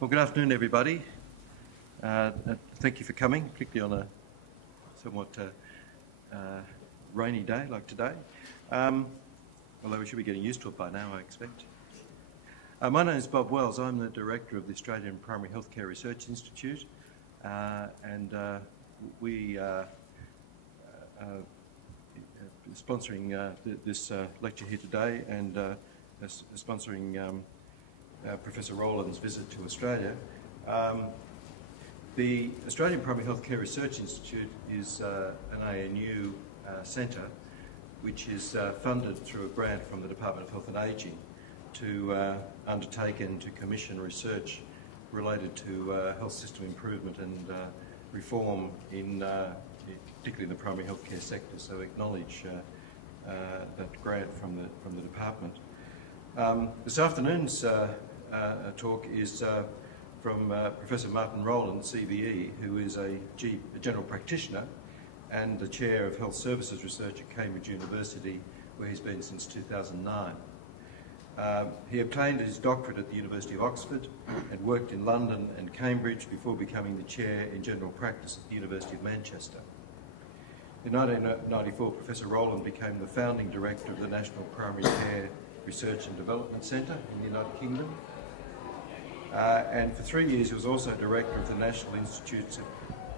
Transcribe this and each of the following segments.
Well, good afternoon, everybody. Thank you for coming, particularly on a somewhat rainy day like today. Although we should be getting used to it by now, I expect. My name is Bob Wells. I'm the Director of the Australian Primary Healthcare Research Institute, and we are sponsoring this lecture here today and sponsoring Professor Roland's visit to Australia. The Australian Primary Healthcare Research Institute is an ANU centre which is funded through a grant from the Department of Health and Ageing to undertake and to commission research related to health system improvement and reform in particularly in the primary healthcare sector. So acknowledge that grant from the department. This afternoon's talk is from Professor Martin Roland, CBE, who is a general practitioner and the Chair of Health Services Research at Cambridge University, where he's been since 2009. He obtained his doctorate at the University of Oxford and worked in London and Cambridge before becoming the Chair in General Practice at the University of Manchester. In 1994, Professor Roland became the founding director of the National Primary Care Research and Development Centre in the United Kingdom. And for 3 years he was also director of the National Institute's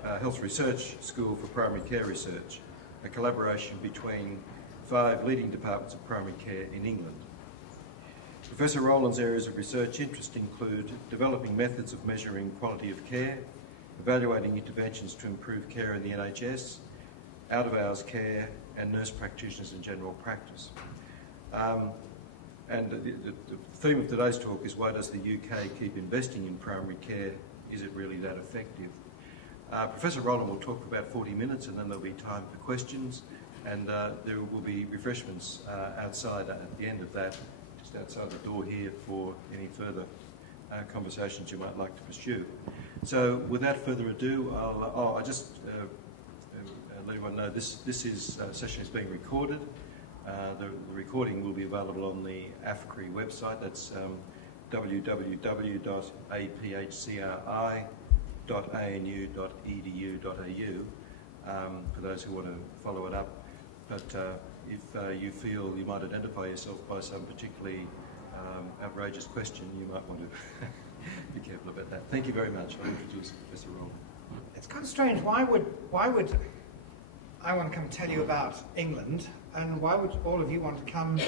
Health Research School for Primary Care Research, a collaboration between 5 leading departments of primary care in England. Professor Roland's areas of research interest include developing methods of measuring quality of care, evaluating interventions to improve care in the NHS, out-of-hours care, and nurse practitioners in general practice. And the theme of today's talk is, why does the UK keep investing in primary care? Is it really that effective? Professor Roland will talk for about 40 minutes, and then there'll be time for questions, and there will be refreshments outside at the end of that, just outside the door here, for any further conversations you might like to pursue. So without further ado, I'll just let everyone know this session is being recorded. The recording will be available on the APHCRI website. That's www.apHCRI.anu.edu.au for those who want to follow it up. But if you feel you might identify yourself by some particularly outrageous question, you might want to be careful about that. Thank you very much. I'll introduce Professor Roland. It's kind of strange. Why would I want to come tell you about England, and why would all of you want to come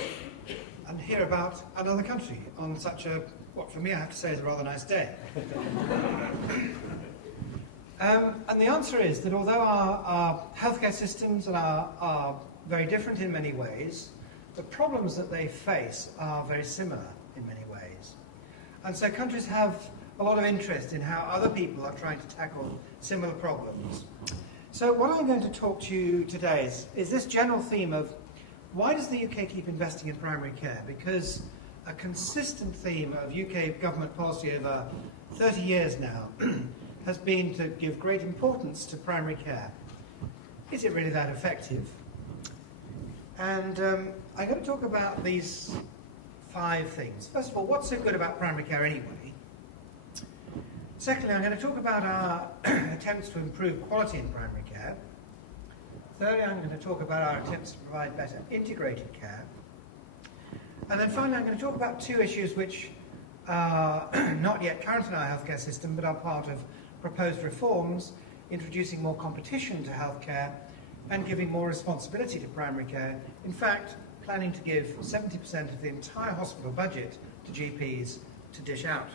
and hear about another country on such a, what for me I have to say is a rather nice day? And the answer is that although our healthcare systems are very different in many ways, the problems that they face are very similar in many ways. And so countries have a lot of interest in how other people are trying to tackle similar problems. So what I'm going to talk to you today is this general theme of, why does the UK keep investing in primary care? Because a consistent theme of UK government policy over 30 years now has been to give great importance to primary care. Is it really that effective? And I'm going to talk about these 5 things. First of all, what's so good about primary care anyway? Secondly, I'm going to talk about our attempts to improve quality in primary care. Thirdly, I'm going to talk about our attempts to provide better integrated care. And then finally, I'm going to talk about 2 issues which are not yet current in our healthcare system, but are part of proposed reforms, introducing more competition to healthcare and giving more responsibility to primary care. In fact, planning to give 70% of the entire hospital budget to GPs to dish out.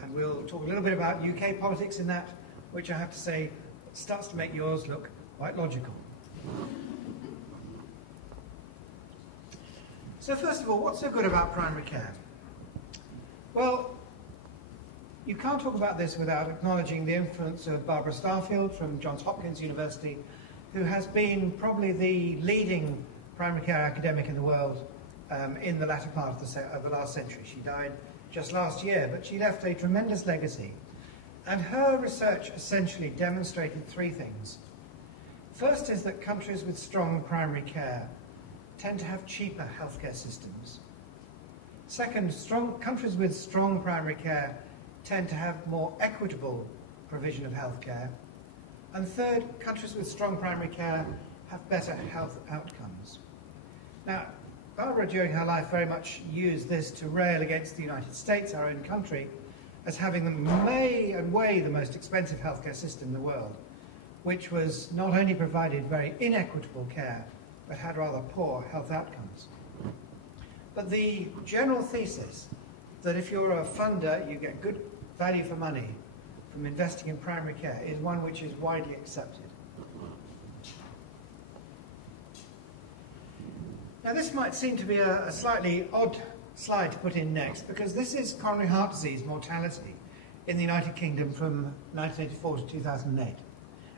And we'll talk a little bit about UK politics in that, which I have to say starts to make yours look quite logical. So first of all, what's so good about primary care? Well, you can't talk about this without acknowledging the influence of Barbara Starfield from Johns Hopkins University, who has been probably the leading primary care academic in the world in the latter part of the last century. She died just last year, but she left a tremendous legacy. And her research essentially demonstrated 3 things. First is that countries with strong primary care tend to have cheaper healthcare systems. Second, countries with strong primary care tend to have more equitable provision of healthcare. And third, countries with strong primary care have better health outcomes. Now, Barbara, during her life, very much used this to rail against the United States, our own country, as having the most expensive healthcare system in the world, which was not only provided very inequitable care, but had rather poor health outcomes. But the general thesis that if you're a funder, you get good value for money from investing in primary care is one which is widely accepted. Now, this might seem to be a slightly odd slide to put in next, because this is coronary heart disease mortality in the United Kingdom from 1984 to 2008.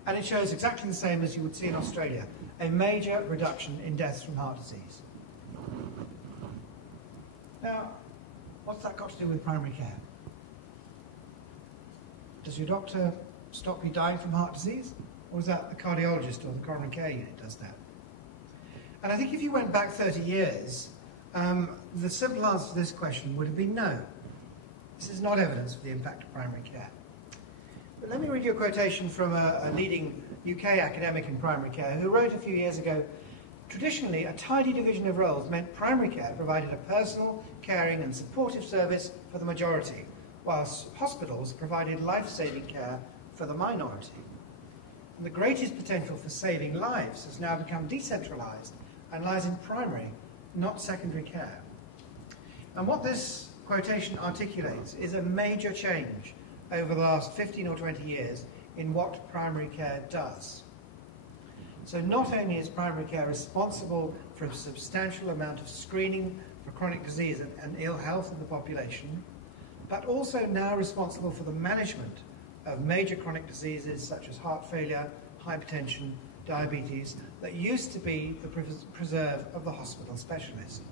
And it shows exactly the same as you would see in Australia, a major reduction in deaths from heart disease. Now, what's that got to do with primary care? Does your doctor stop you dying from heart disease? Or is that the cardiologist or the coronary care unit does that? And I think if you went back 30 years, the simple answer to this question would have been no. This is not evidence of the impact of primary care. But let me read you a quotation from a leading UK academic in primary care who wrote a few years ago, traditionally a tidy division of roles meant primary care provided a personal, caring and supportive service for the majority, whilst hospitals provided life-saving care for the minority. And the greatest potential for saving lives has now become decentralised and lies in primary, not secondary care. And what this quotation articulates is a major change over the last 15 or 20 years in what primary care does. So not only is primary care responsible for a substantial amount of screening for chronic disease and ill health of the population, but also now responsible for the management of major chronic diseases such as heart failure, hypertension, diabetes, that used to be the preserve of the hospital specialist.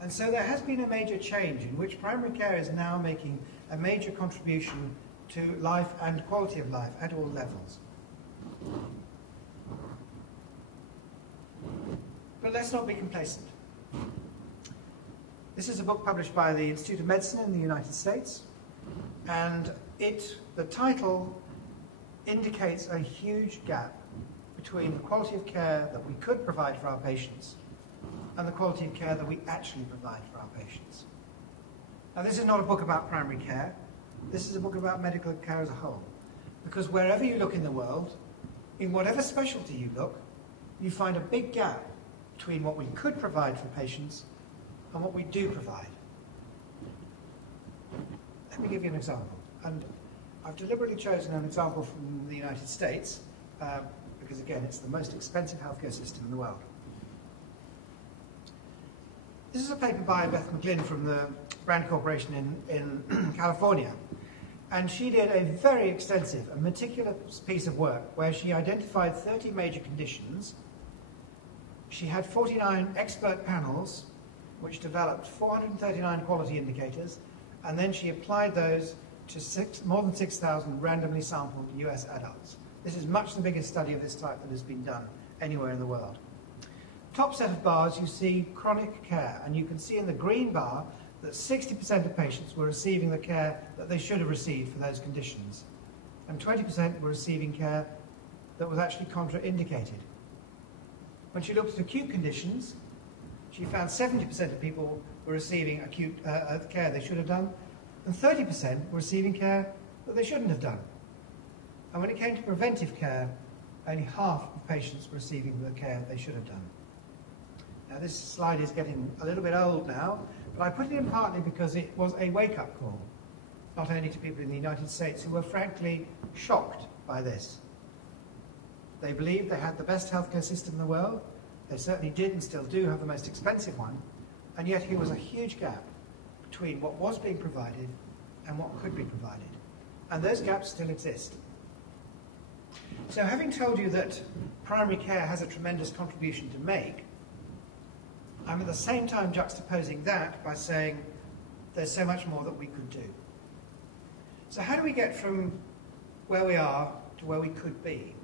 And so there has been a major change in which primary care is now making a major contribution to life and quality of life at all levels. But let's not be complacent. This is a book published by the Institute of Medicine in the United States, and the title indicates a huge gap between the quality of care that we could provide for our patients and the quality of care that we actually provide for our patients. Now, this is not a book about primary care. This is a book about medical care as a whole. Because wherever you look in the world, in whatever specialty you look, you find a big gap between what we could provide for patients and what we do provide. Let me give you an example. And I've deliberately chosen an example from the United States because, again, it's the most expensive healthcare system in the world. This is a paper by Beth McGlynn from the Brand Corporation in California. And she did a very extensive and meticulous piece of work where she identified 30 major conditions. She had 49 expert panels which developed 439 quality indicators, and then she applied those to more than 6,000 randomly sampled US adults. This is much the biggest study of this type that has been done anywhere in the world. Top set of bars, you see chronic care, and you can see in the green bar that 60% of patients were receiving the care that they should have received for those conditions, and 20% were receiving care that was actually contraindicated. When she looked at acute conditions, she found 70% of people were receiving acute care they should have done, and 30% were receiving care that they shouldn't have done. And when it came to preventive care, only half of patients were receiving the care they should have done. Now, this slide is getting a little bit old now, but I put it in partly because it was a wake-up call, not only to people in the United States who were frankly shocked by this. They believed they had the best healthcare system in the world. They certainly did and still do have the most expensive one, and yet here was a huge gap between what was being provided and what could be provided. And those gaps still exist. So having told you that primary care has a tremendous contribution to make, I'm at the same time juxtaposing that by saying there's so much more that we could do. So how do we get from where we are to where we could be?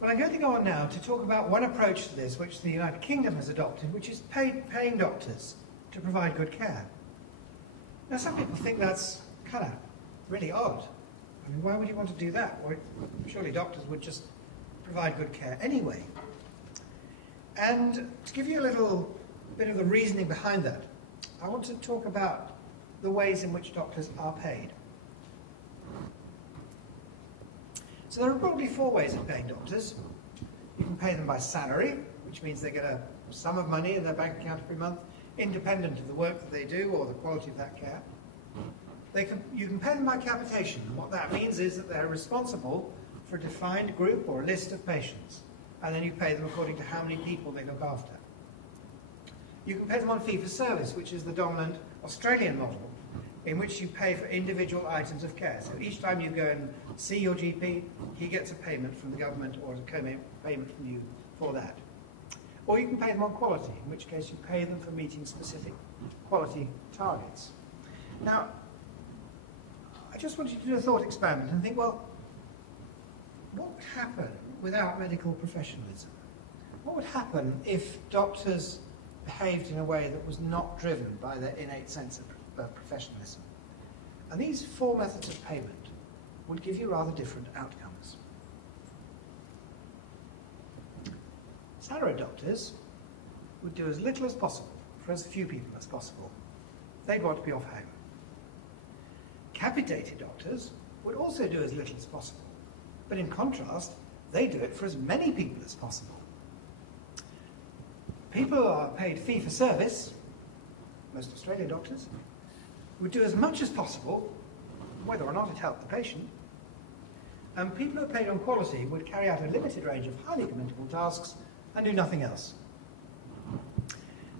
Well, I'm going to go on now to talk about one approach to this which the United Kingdom has adopted, which is paying doctors to provide good care. Now, some people think that's kind of really odd. I mean, why would you want to do that? Well, surely doctors would just provide good care anyway. And to give you a little bit of the reasoning behind that, I want to talk about the ways in which doctors are paid. So there are probably 4 ways of paying doctors. You can pay them by salary, which means they get a sum of money in their bank account every month, independent of the work that they do or the quality of that care. You can pay them by capitation. What that means is that they're responsible for a defined group or a list of patients, and then you pay them according to how many people they look after. You can pay them on fee-for-service, which is the dominant Australian model, in which you pay for individual items of care. So each time you go and see your GP, he gets a payment from the government or a co-payment from you for that. Or you can pay them on quality, in which case you pay them for meeting specific quality targets. Now, I just want you to do a thought experiment and think, well, what would happen without medical professionalism? What would happen if doctors behaved in a way that was not driven by their innate sense of professionalism? And these 4 methods of payment would give you rather different outcomes. Salaried doctors would do as little as possible for as few people as possible. They'd want to be off home. Capitated doctors would also do as little as possible, but in contrast, they do it for as many people as possible. People who are paid fee-for-service, most Australian doctors, would do as much as possible, whether or not it helped the patient. And people who are paid on quality would carry out a limited range of highly commendable tasks and do nothing else.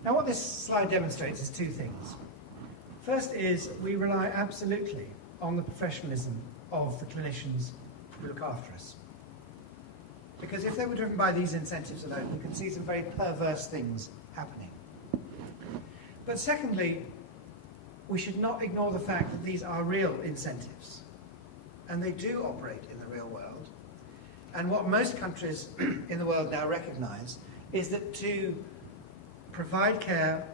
Now, what this slide demonstrates is 2 things. First is we rely absolutely on the professionalism of the clinicians who look after us. Because if they were driven by these incentives alone, you can see some very perverse things happening. But secondly, we should not ignore the fact that these are real incentives. And they do operate in the real world. And what most countries in the world now recognize is that to provide care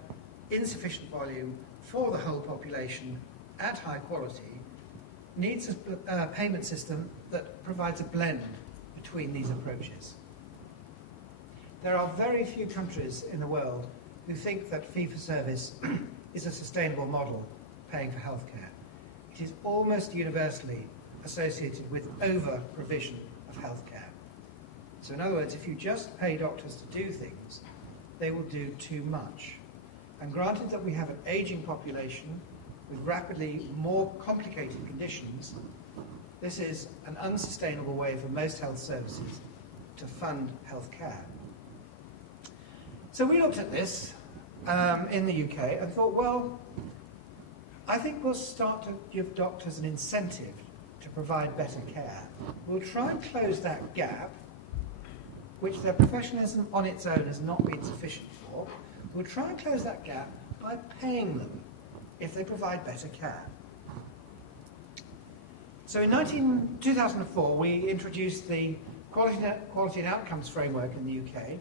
in sufficient volume for the whole population at high quality needs a payment system that provides a blend between these approaches. There are very few countries in the world who think that fee-for-service is a sustainable model paying for healthcare. It is almost universally associated with over-provision of healthcare. So in other words, if you just pay doctors to do things, they will do too much. And granted that we have an aging population with rapidly more complicated conditions, this is an unsustainable way for most health services to fund health care. So we looked at this in the UK and thought, well, I think we'll start to give doctors an incentive to provide better care. We'll try and close that gap, which their professionalism on its own has not been sufficient for. We'll try and close that gap by paying them if they provide better care. So in 2004, we introduced the Quality and Outcomes Framework in the UK,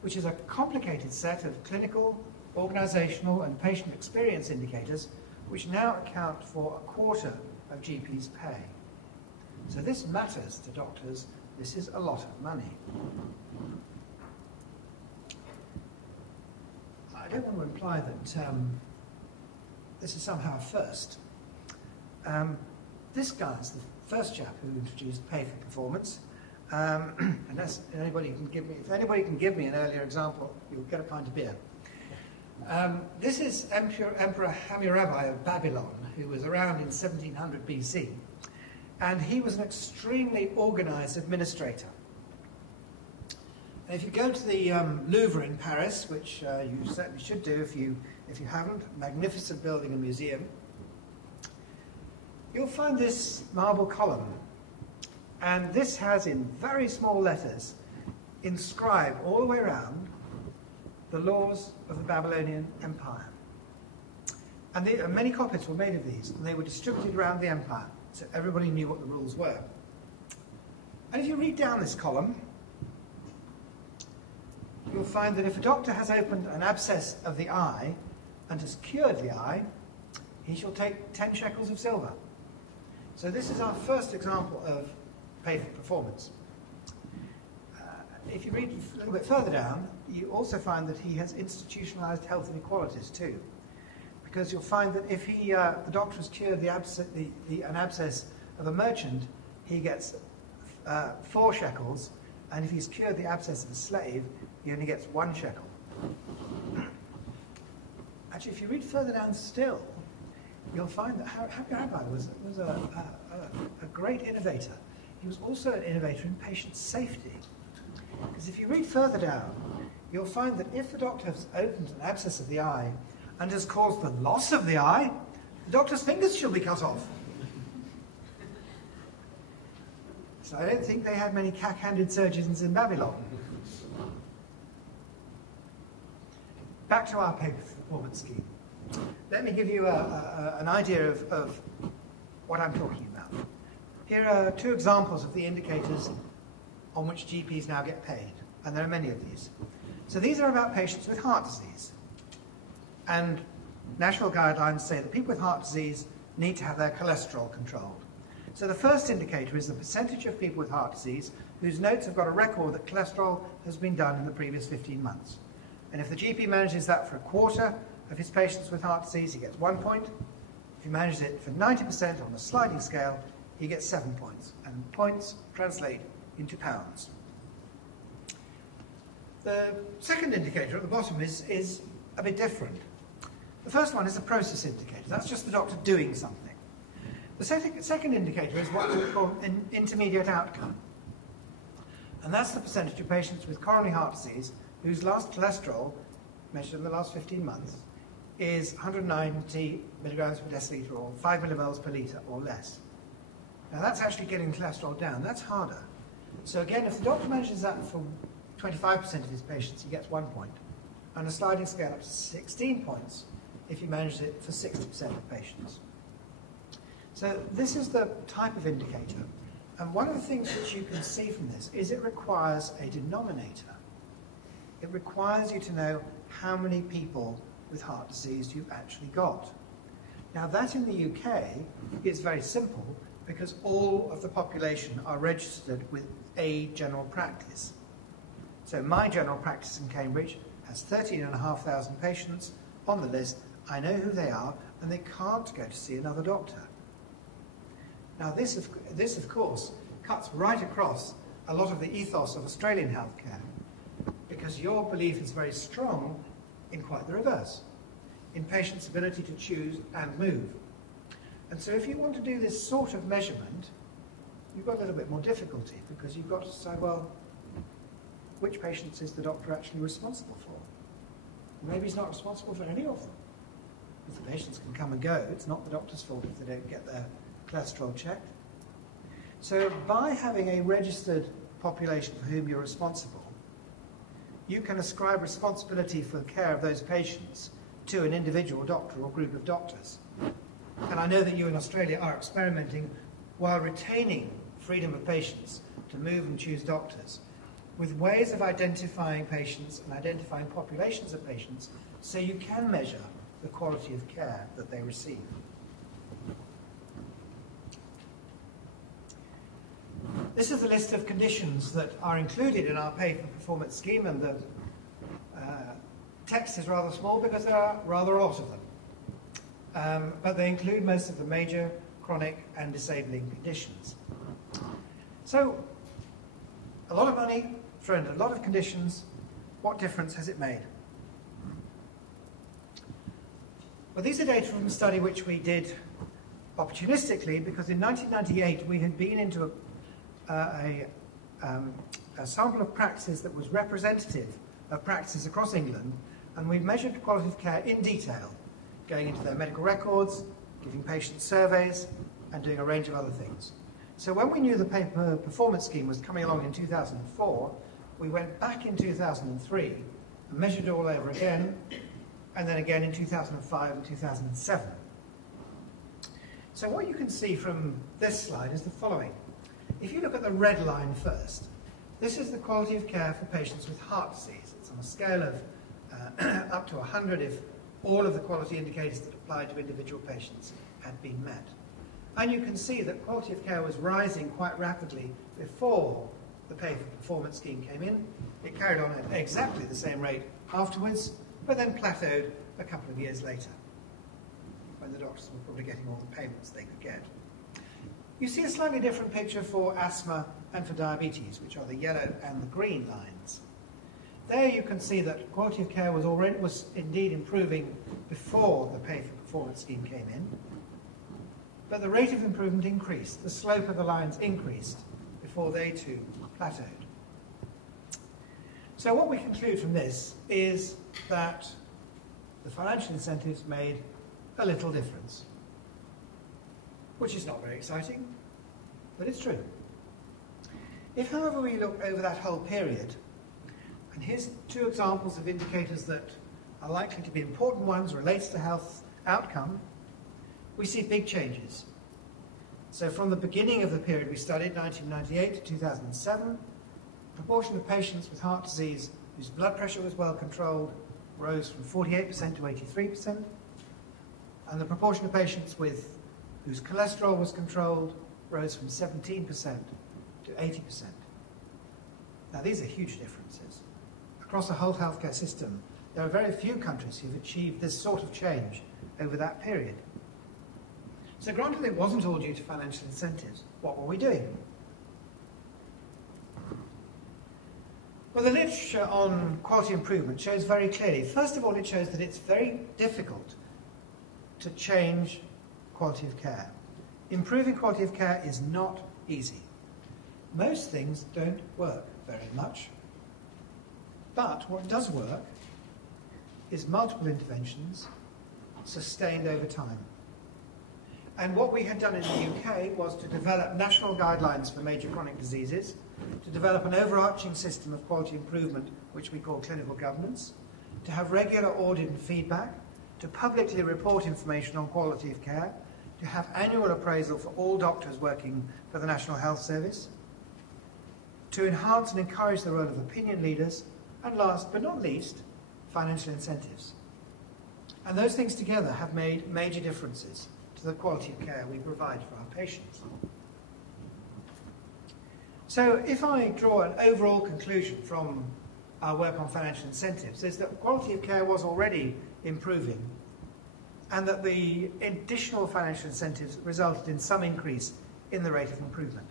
which is a complicated set of clinical, organisational and patient experience indicators which now account for 1/4 of GPs' pay. So this matters to doctors. This is a lot of money. I don't want to imply that this is somehow a first. This guy's the first chap who introduced pay for performance. Unless anybody can give me, if anybody can give me an earlier example, you'll get a pint of beer. This is Emperor Hammurabi of Babylon, who was around in 1700 BC. And he was an extremely organized administrator. And if you go to the Louvre in Paris, which you certainly should do if you haven't, magnificent building and museum, you'll find this marble column. And this has, in very small letters, inscribed all the way around the laws of the Babylonian Empire. And many copies were made of these, and they were distributed around the empire, so everybody knew what the rules were. And if you read down this column, you'll find that if a doctor has opened an abscess of the eye and has cured the eye, he shall take 10 shekels of silver. So this is our first example of pay for performance. If you read a little bit further down, you also find that he has institutionalized health inequalities too. Because you'll find that if the doctor has cured an abscess of a merchant, he gets 4 shekels, and if he's cured the abscess of a slave, he only gets 1 shekel. Actually, if you read further down still, you'll find that Happy Rabbi was a great innovator. He was also an innovator in patient safety. Because if you read further down, you'll find that if the doctor has opened an abscess of the eye and has caused the loss of the eye, the doctor's fingers shall be cut off. So I don't think they had many cack-handed surgeons in Babylon. Back to our pay for performance scheme. Let me give you an idea of what I'm talking about. Here are 2 examples of the indicators on which GPs now get paid, and there are many of these. So these are about patients with heart disease. And national guidelines say that people with heart disease need to have their cholesterol controlled. So the first indicator is the percentage of people with heart disease whose notes have got a record that cholesterol has been done in the previous 15 months. And if the GP manages that for a quarter of his patients with heart disease, he gets 1 point. If he manages it for 90% on a sliding scale, he gets 7 points. And points translate into pounds. The second indicator at the bottom is a bit different. The first one is a process indicator. That's just the doctor doing something. The second indicator is what we call an intermediate outcome. And that's the percentage of patients with coronary heart disease whose last cholesterol, measured in the last 15 months, is 190 milligrams per deciliter or 5 millimoles per litre or less. Now that's actually getting cholesterol down. That's harder. So again, if the doctor manages that for 25% of his patients, he gets 1 point. And a sliding scale up to 16 points if he manages it for 60% of patients. So this is the type of indicator. And one of the things that you can see from this is it requires a denominator. It requires you to know how many people with heart disease you've actually got. Now that in the UK is very simple because all of the population are registered with a general practice. So my general practice in Cambridge has 13,500 patients on the list. I know who they are and they can't go to see another doctor. Now this of course cuts right across a lot of the ethos of Australian healthcare because your belief is very strong in quite the reverse, in patients' ability to choose and move. And so if you want to do this sort of measurement, you've got a little bit more difficulty because you've got to decide, well, which patients is the doctor actually responsible for? Maybe he's not responsible for any of them. If the patients can come and go, it's not the doctor's fault if they don't get their cholesterol checked. So by having a registered population for whom you're responsible, you can ascribe responsibility for the care of those patients to an individual doctor or group of doctors. And I know that you in Australia are experimenting while retaining freedom of patients to move and choose doctors with ways of identifying patients and identifying populations of patients so you can measure the quality of care that they receive. This is a list of conditions that are included in our pay for performance scheme, and the text is rather small because there are rather a lot of them. But they include most of the major, chronic and disabling conditions. So, a lot of money for a lot of conditions. What difference has it made? Well, these are data from a study which we did opportunistically because in 1998 we had been into a sample of practices that was representative of practices across England, and we measured quality of care in detail, going into their medical records, giving patient surveys, and doing a range of other things. So when we knew the pay per performance scheme was coming along in 2004, we went back in 2003 and measured it all over again, and then again in 2005 and 2007. So what you can see from this slide is the following. If you look at the red line first, this is the quality of care for patients with heart disease. It's on a scale of up to 100 if all of the quality indicators that applied to individual patients had been met. And you can see that quality of care was rising quite rapidly before the pay for performance scheme came in. It carried on at exactly the same rate afterwards, but then plateaued a couple of years later, when the doctors were probably getting all the payments they could get. You see a slightly different picture for asthma and for diabetes, which are the yellow and the green lines. There you can see that quality of care was indeed improving before the pay for performance scheme came in, but the rate of improvement increased, the slope of the lines increased before they too plateaued. So what we conclude from this is that the financial incentives made a little difference, which is not very exciting, but it's true. If, however, we look over that whole period, and here's two examples of indicators that are likely to be important ones related to health outcome, we see big changes. So from the beginning of the period we studied, 1998 to 2007, the proportion of patients with heart disease whose blood pressure was well controlled rose from 48% to 83%, and the proportion of patients whose cholesterol was controlled rose from 17% to 80%. Now these are huge differences. Across the whole healthcare system, there are very few countries who've achieved this sort of change over that period. So granted it wasn't all due to financial incentives, what were we doing? Well, the literature on quality improvement shows very clearly. First of all, it shows that it's very difficult to change quality of care. Improving quality of care is not easy. Most things don't work very much, but what does work is multiple interventions sustained over time. And what we had done in the UK was to develop national guidelines for major chronic diseases, to develop an overarching system of quality improvement, which we call clinical governance, to have regular audit and feedback, to publicly report information on quality of care, to have annual appraisal for all doctors working for the National Health Service, to enhance and encourage the role of opinion leaders, and last but not least, financial incentives. And those things together have made major differences to the quality of care we provide for our patients. So if I draw an overall conclusion from our work on financial incentives, is that quality of care was already improving, and that the additional financial incentives resulted in some increase in the rate of improvement.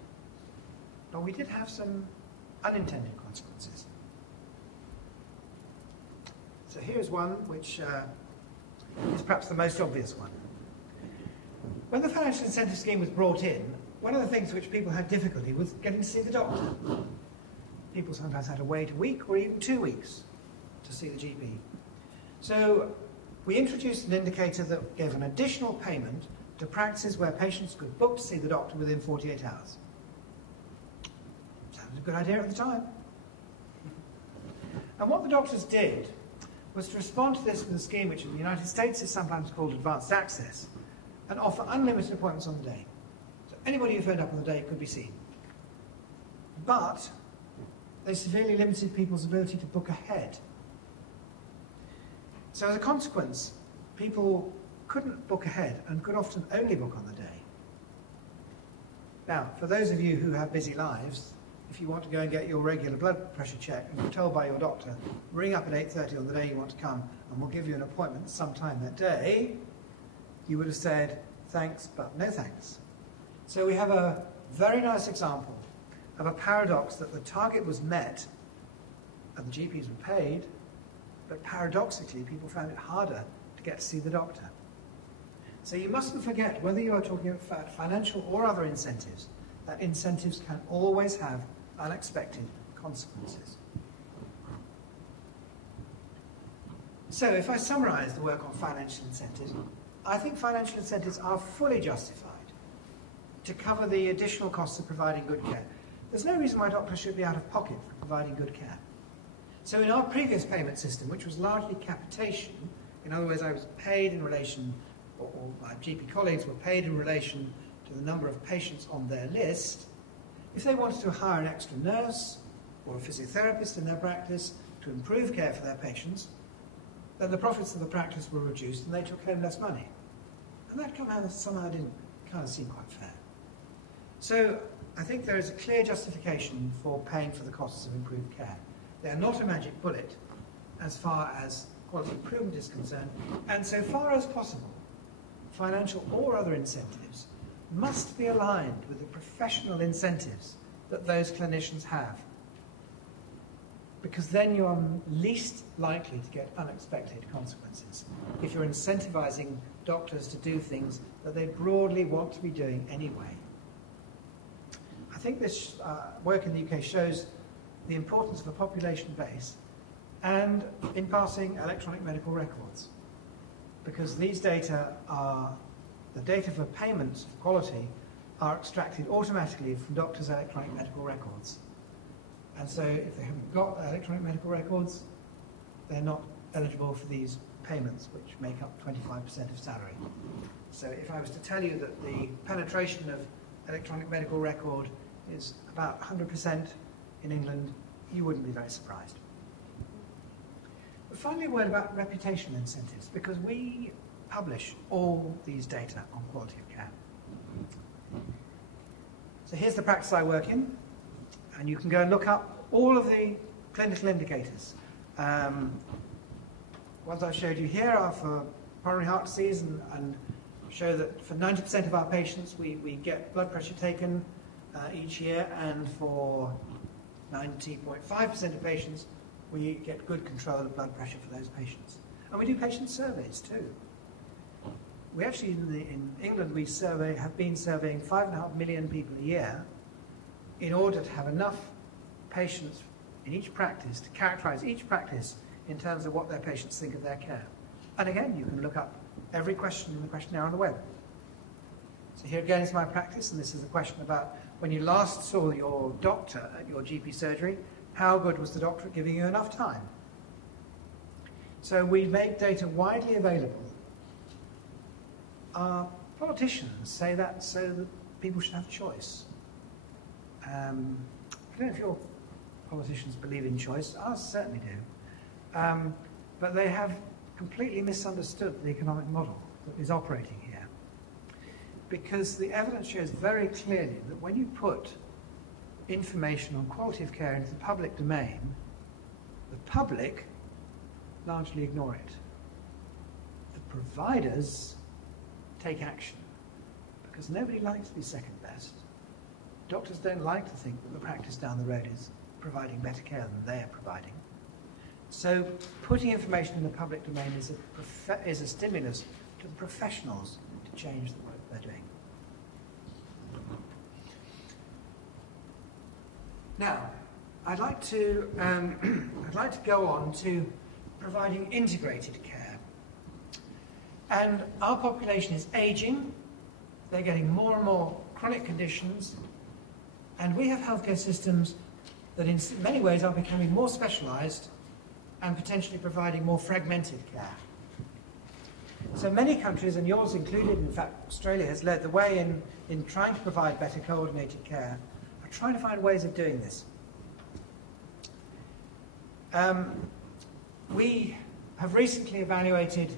But we did have some unintended consequences. So here's one which is perhaps the most obvious one. When the financial incentive scheme was brought in, one of the things which people had difficulty was getting to see the doctor. People sometimes had to wait a week or even 2 weeks to see the GP. So we introduced an indicator that gave an additional payment to practices where patients could book to see the doctor within 48 hours. Sounded a good idea at the time. And what the doctors did was to respond to this with a scheme which in the United States is sometimes called advanced access, and offer unlimited appointments on the day. So anybody who phoned up on the day could be seen. But they severely limited people's ability to book ahead. So as a consequence, people couldn't book ahead and could often only book on the day. Now, for those of you who have busy lives, if you want to go and get your regular blood pressure check and you're told by your doctor, ring up at 8:30 on the day you want to come and we'll give you an appointment sometime that day, you would have said, thanks, but no thanks. So we have a very nice example of a paradox that the target was met and the GPs were paid, but paradoxically people found it harder to get to see the doctor. So you mustn't forget, whether you are talking about financial or other incentives, that incentives can always have unexpected consequences. So if I summarize the work on financial incentives, I think financial incentives are fully justified to cover the additional costs of providing good care. There's no reason why doctors should be out of pocket for providing good care. So in our previous payment system, which was largely capitation, in other words, I was paid in relation, or my GP colleagues were paid in relation to the number of patients on their list, if they wanted to hire an extra nurse or a physiotherapist in their practice to improve care for their patients, then the profits of the practice were reduced and they took home less money. And that somehow didn't kind of seem quite fair. So I think there is a clear justification for paying for the costs of improved care. They are not a magic bullet as far as quality improvement is concerned, and so far as possible, financial or other incentives must be aligned with the professional incentives that those clinicians have, because then you are least likely to get unexpected consequences if you're incentivizing doctors to do things that they broadly want to be doing anyway. I think this work in the UK shows the importance of a population base and, in passing, electronic medical records, because these data are, the data for payments for quality are extracted automatically from doctors' electronic medical records. And so if they haven't got electronic medical records, they're not eligible for these payments, which make up 25% of salary. So if I was to tell you that the penetration of electronic medical record is about 100% in England, you wouldn't be very surprised. But finally, a word about reputational incentives, because we publish all these data on quality of care. So here's the practice I work in, and you can go and look up all of the clinical indicators. Ones I've showed you here are for coronary heart disease and show that for 90% of our patients we get blood pressure taken each year, and for 90.5% of patients we get good control of blood pressure for those patients. And we do patient surveys too. We actually, in England, we have been surveying 5.5 million people a year in order to have enough patients in each practice to characterize each practice in terms of what their patients think of their care. And again, you can look up every question in the questionnaire on the web. So here again is my practice, and this is a question about when you last saw your doctor at your GP surgery, how good was the doctor at giving you enough time? So we make data widely available. Our politicians say that so that people should have choice. I don't know if your politicians believe in choice. Ours certainly do. But they have completely misunderstood the economic model that is operating here. Because the evidence shows very clearly that when you put information on quality of care into the public domain, the public largely ignore it. The providers take action, because nobody likes to be second best. Doctors don't like to think that the practice down the road is providing better care than they're providing. So putting information in the public domain is a stimulus to the professionals to change the work they're doing. Now, I'd like to go on to providing integrated care. And our population is aging, they're getting more and more chronic conditions, and we have healthcare systems that in many ways are becoming more specialized and potentially providing more fragmented care. So many countries, and yours included, in fact Australia has led the way in trying to provide better coordinated care, are trying to find ways of doing this. We have recently evaluated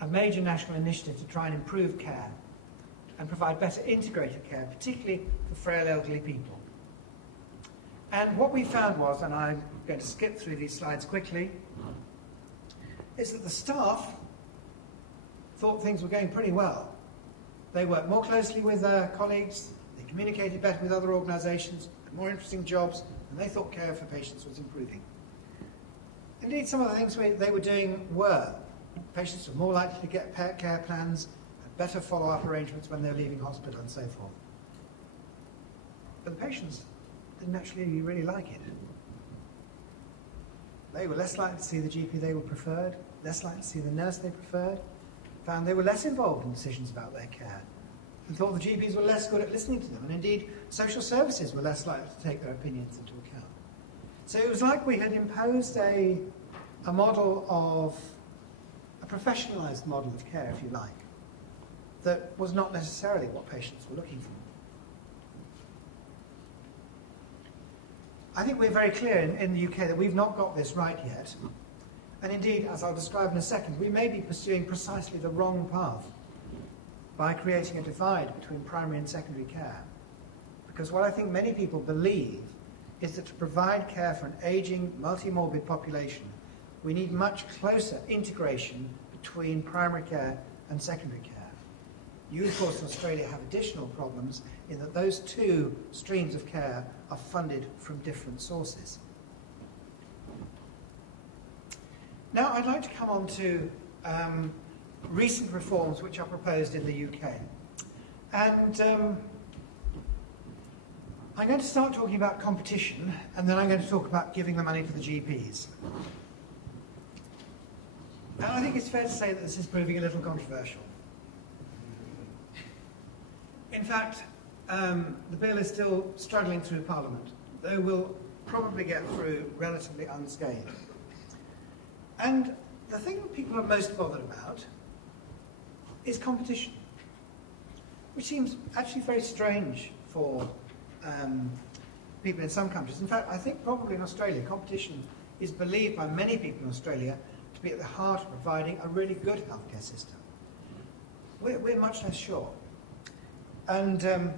a major national initiative to try and improve care and provide better integrated care, particularly for frail elderly people. And what we found was, and I'm going to skip through these slides quickly, is that the staff thought things were going pretty well. They worked more closely with their colleagues, they communicated better with other organisations, had more interesting jobs, and they thought care for patients was improving. Indeed, some of the things they were doing were. Patients were more likely to get care plans, had better follow-up arrangements when they were leaving hospital and so forth. But the patients didn't actually really like it. They were less likely to see the GP they were preferred, less likely to see the nurse they preferred, found they were less involved in decisions about their care, and thought the GPs were less good at listening to them, and indeed social services were less likely to take their opinions into account. So it was like we had imposed a model of, a professionalised model of care, if you like, that was not necessarily what patients were looking for. I think we're very clear in the UK that we've not got this right yet, And indeed, as I'll describe in a second, we may be pursuing precisely the wrong path by creating a divide between primary and secondary care. Because what I think many people believe is that to provide care for an aging, multi-morbid population, we need much closer integration between primary care and secondary care. You, of course, in Australia have additional problems in that those two streams of care are funded from different sources. Now, I'd like to come on to recent reforms which are proposed in the UK. And I'm going to start talking about competition, and then I'm going to talk about giving the money to the GPs. And I think it's fair to say that this is proving a little controversial. In fact, the bill is still struggling through Parliament, though we'll probably get through relatively unscathed. And the thing that people are most bothered about is competition, which seems actually very strange for people in some countries. In fact, I think probably in Australia, competition is believed by many people in Australia to be at the heart of providing a really good healthcare system. We're much less sure. And so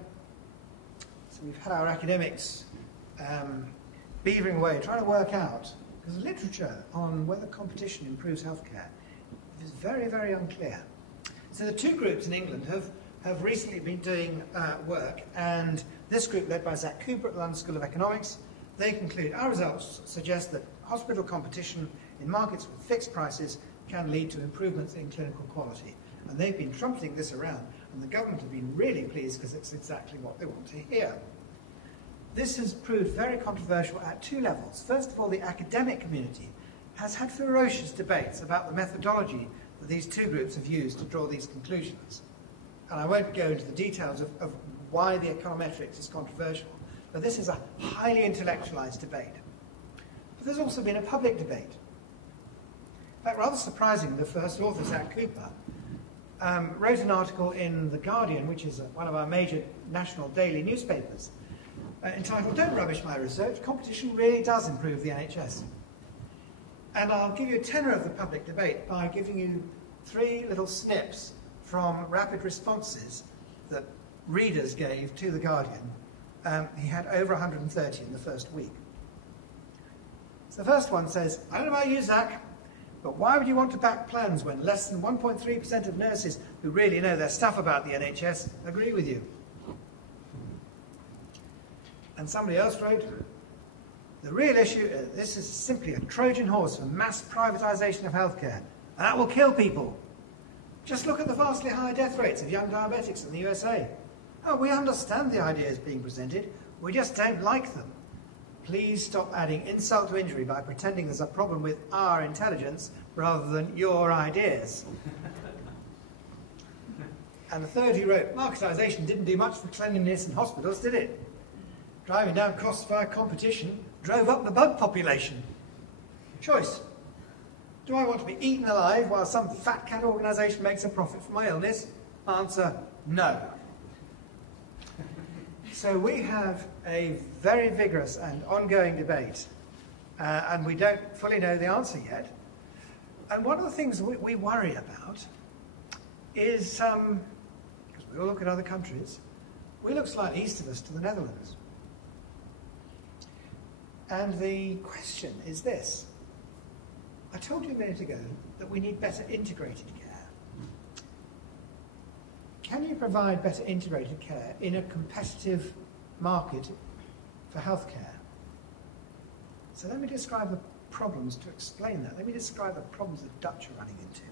we've had our academics beavering away, trying to work out, because the literature on whether competition improves healthcare is very, very unclear. So the two groups in England have recently been doing work, and this group, led by Zach Cooper at the London School of Economics, they conclude our results suggest that hospital competition in markets with fixed prices can lead to improvements in clinical quality. And they've been trumpeting this around, and the government have been really pleased because it's exactly what they want to hear. This has proved very controversial at two levels. First of all, the academic community has had ferocious debates about the methodology that these two groups have used to draw these conclusions. And I won't go into the details of why the econometrics is controversial, but this is a highly intellectualized debate. But there's also been a public debate. In fact, rather surprising, the first author, Zach Cooper, wrote an article in The Guardian, which is one of our major national daily newspapers, entitled, "Don't Rubbish My Research, Competition Really Does Improve the NHS." And I'll give you a tenor of the public debate by giving you three little snips from rapid responses that readers gave to The Guardian. He had over 130 in the first week. So the first one says, "I don't know about you, Zach, but why would you want to back plans when less than 1.3% of nurses who really know their stuff about the NHS agree with you?" And somebody else wrote, "The real issue, this is simply a Trojan horse for mass privatisation of healthcare, and that will kill people. Just look at the vastly higher death rates of young diabetics in the USA. Oh, we understand the ideas being presented, we just don't like them. Please stop adding insult to injury by pretending there's a problem with our intelligence rather than your ideas." And the third, he wrote, "Marketisation didn't do much for cleanliness in hospitals, did it? Driving down costs via competition drove up the bug population. Choice. Do I want to be eaten alive while some fat cat organisation makes a profit from my illness? Answer, no." So we have a very vigorous and ongoing debate, and we don't fully know the answer yet. And one of the things we worry about is, because we all look at other countries, we look slightly east of us to the Netherlands. And the question is this. I told you a minute ago that we need better integrated care. Can you provide better integrated care in a competitive market for healthcare? So let me describe the problems to explain that. Let me describe the problems the Dutch are running into.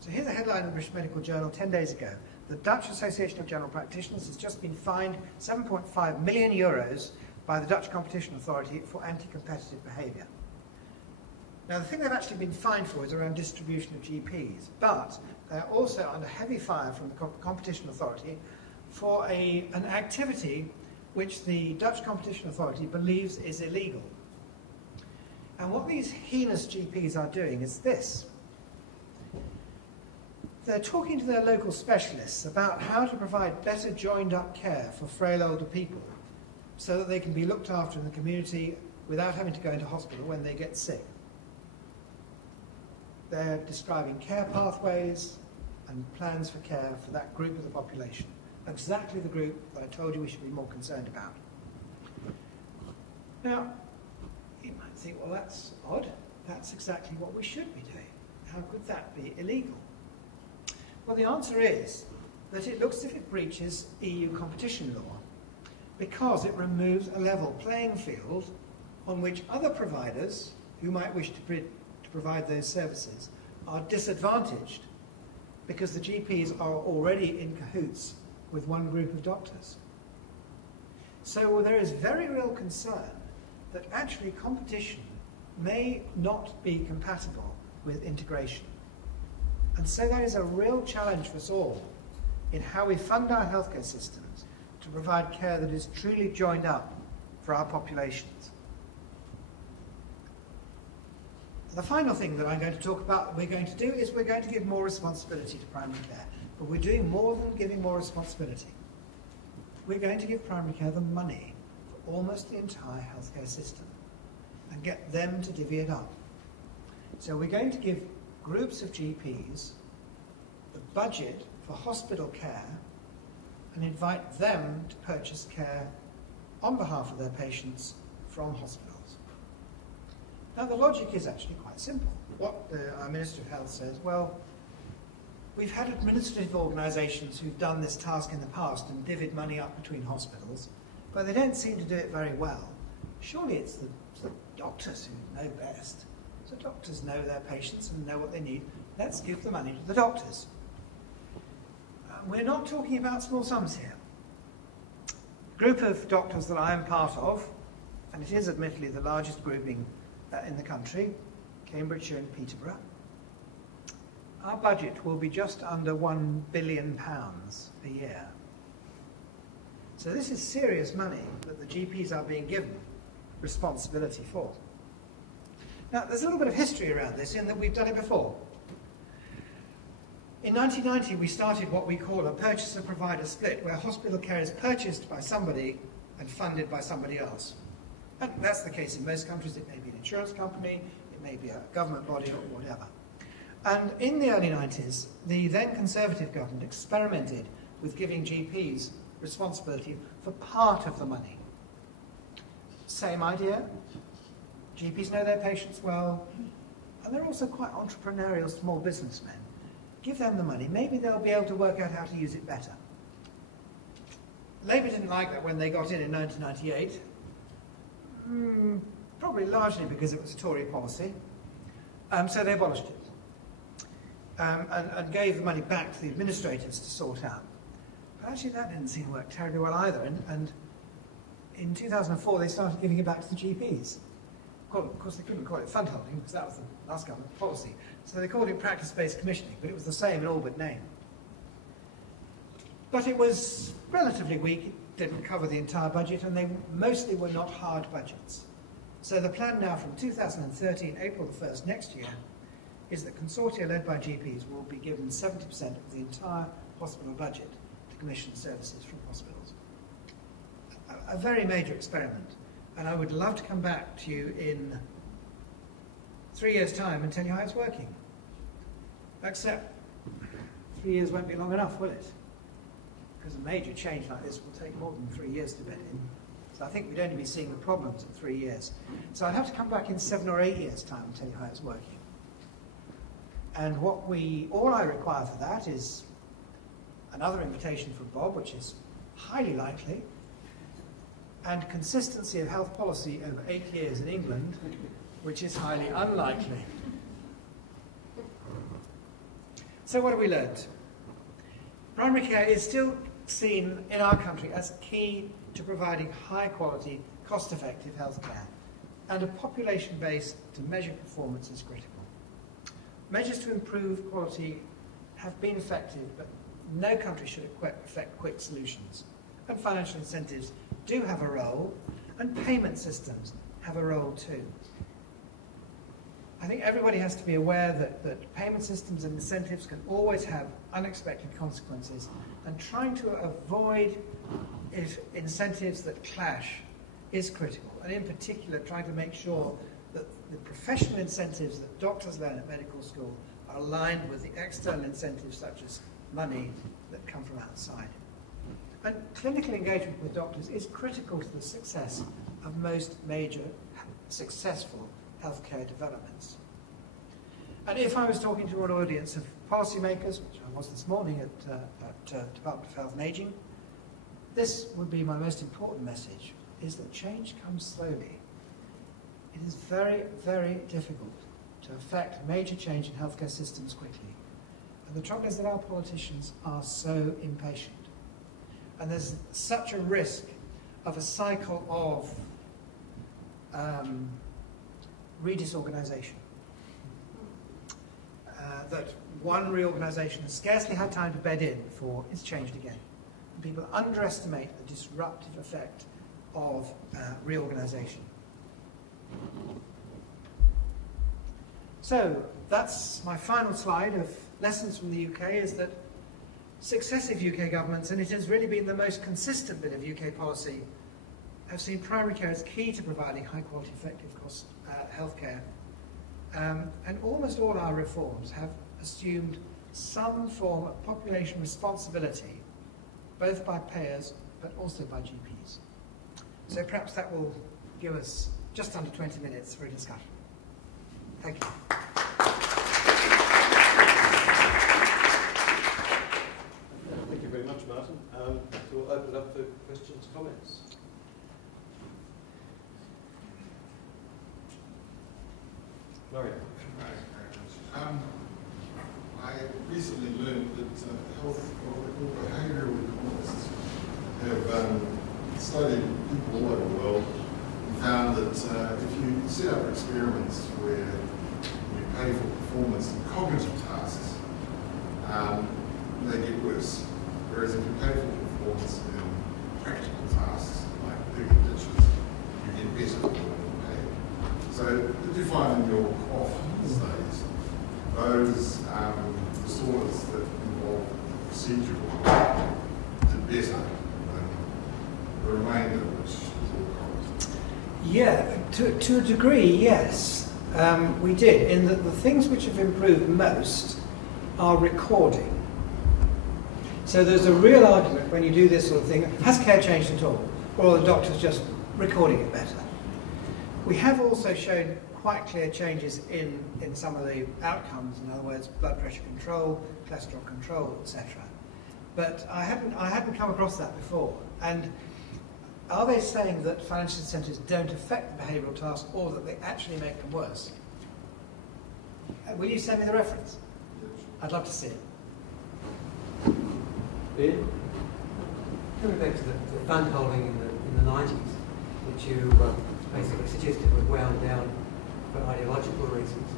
So here's a headline in the British Medical Journal 10 days ago. The Dutch Association of General Practitioners has just been fined €7.5 million by the Dutch Competition Authority for anti-competitive behaviour. Now, the thing they've actually been fined for is around distribution of GPs, but they're also under heavy fire from the Competition Authority for an activity which the Dutch Competition Authority believes is illegal. And what these heinous GPs are doing is this. They're talking to their local specialists about how to provide better joined-up care for frail older people so that they can be looked after in the community without having to go into hospital when they get sick. They're describing care pathways and plans for care for that group of the population. Exactly the group that I told you we should be more concerned about. Now, you might think, well, that's odd. That's exactly what we should be doing. How could that be illegal? Well, the answer is that it looks as if it breaches EU competition law because it removes a level playing field on which other providers who might wish to provide those services are disadvantaged because the GPs are already in cahoots with one group of doctors. So there is very real concern that actually competition may not be compatible with integration. And so there is a real challenge for us all in how we fund our healthcare systems to provide care that is truly joined up for our populations. The final thing that I'm going to talk about that we're going to do is we're going to give more responsibility to primary care. But we're doing more than giving more responsibility. We're going to give primary care the money for almost the entire healthcare system and get them to divvy it up. So we're going to give groups of GPs the budget for hospital care and invite them to purchase care on behalf of their patients from hospitals. Now the logic is actually quite simple. What our Minister of Health says, well, we've had administrative organisations who've done this task in the past and divvied money up between hospitals, but they don't seem to do it very well. Surely it's the doctors who know best. So doctors know their patients and know what they need. Let's give the money to the doctors. We're not talking about small sums here. The group of doctors that I am part of, and it is admittedly the largest grouping in the country, Cambridgeshire and Peterborough, our budget will be just under £1 billion a year. So this is serious money that the GPs are being given responsibility for. Now, there's a little bit of history around this in that we've done it before. In 1990, we started what we call a purchaser-provider split, where hospital care is purchased by somebody and funded by somebody else. And that's the case in most countries. It may be an insurance company, it may be a government body or whatever. And in the early 90s, the then Conservative government experimented with giving GPs responsibility for part of the money. Same idea. GPs know their patients well, and they're also quite entrepreneurial small businessmen. Give them the money. Maybe they'll be able to work out how to use it better. Labour didn't like that when they got in 1998, probably largely because it was a Tory policy, so they abolished it and gave the money back to the administrators to sort out. But actually that didn't seem to work terribly well either, and in 2004 they started giving it back to the GPs. Of course, they couldn't call it fund holding because that was the last government policy. So they called it practice-based commissioning, but it was the same in all but name. But it was relatively weak. It didn't cover the entire budget, and they mostly were not hard budgets. So the plan now from 2013, April the 1st next year, is that consortia led by GPs will be given 70% of the entire hospital budget to commission services from hospitals. A very major experiment. And I would love to come back to you in 3 years' time and tell you how it's working. Except 3 years won't be long enough, will it? Because a major change like this will take more than 3 years to bed in. So I think we'd only be seeing the problems in 3 years. So I'd have to come back in 7 or 8 years' time and tell you how it's working. And all I require for that is another invitation from Bob, which is highly likely, and consistency of health policy over 8 years in England, which is highly unlikely. So what have we learned? Primary care is still seen in our country as key to providing high-quality, cost-effective health care, and a population base to measure performance is critical. Measures to improve quality have been effective, but no country should affect quick solutions. And financial incentives do have a role, and payment systems have a role too. I think everybody has to be aware that payment systems and incentives can always have unexpected consequences, and trying to avoid incentives that clash is critical, and in particular trying to make sure that the professional incentives that doctors learn at medical school are aligned with the external incentives such as money that come from outside. And clinical engagement with doctors is critical to the success of most major successful healthcare developments. And if I was talking to an audience of policymakers, which I was this morning at Department of Health and Ageing, this would be my most important message, is that change comes slowly. It is very, very difficult to affect major change in healthcare systems quickly. And the trouble is that our politicians are so impatient. And there's such a risk of a cycle of redisorganisation. That one reorganisation has scarcely had time to bed in before it's changed again. And people underestimate the disruptive effect of reorganisation. So that's my final slide of lessons from the UK, is that successive UK governments, and it has really been the most consistent bit of UK policy, have seen primary care as key to providing high quality, effective cost healthcare. And almost all our reforms have assumed some form of population responsibility, both by payers but also by GPs. So perhaps that will give us just under 20 minutes for a discussion. Thank you. Thank you very much, Martin. So we'll open it up for questions, comments. Mario. I recently learned that health or behavioural economists have studied people all over the world and found that if you set up experiments where you pay for performance in cognitive tasks, they get worse. Whereas if you pay for performance in practical tasks like digging ditches, you get better than what you pay. So did you find in your cough studies those disorders that involve procedural did better than the remainder, which is all cognitive? Yeah, to a degree, yes. We did, in that the things which have improved most are recording. So there's a real argument when you do this sort of thing, has care changed at all? Or are the doctors just recording it better? We have also shown quite clear changes in some of the outcomes, in other words, blood pressure control, cholesterol control, etc. But I hadn't come across that before. And are they saying that financial incentives don't affect the behavioural tasks, or that they actually make them worse? Will you send me the reference? I'd love to see it. Ben? Coming back to the fund holding in the 90s, which you basically suggested was wound down for ideological reasons.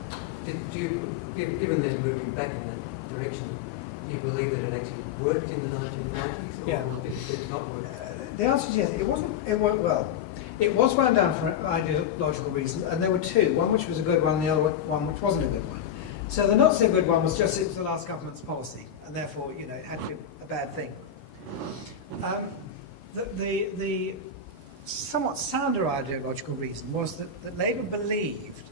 Given they're moving back in that direction, do you believe that it actually worked in the 1990s, or Yeah. did it not work? The answer is yes. It worked well. It was wound down for ideological reasons, and there were two. One which was a good one, and the other one which wasn't a good one. So the not so good one was just it was the last government's policy, and therefore, you know, it had to be a bad thing. The somewhat sounder ideological reason was that Labour believed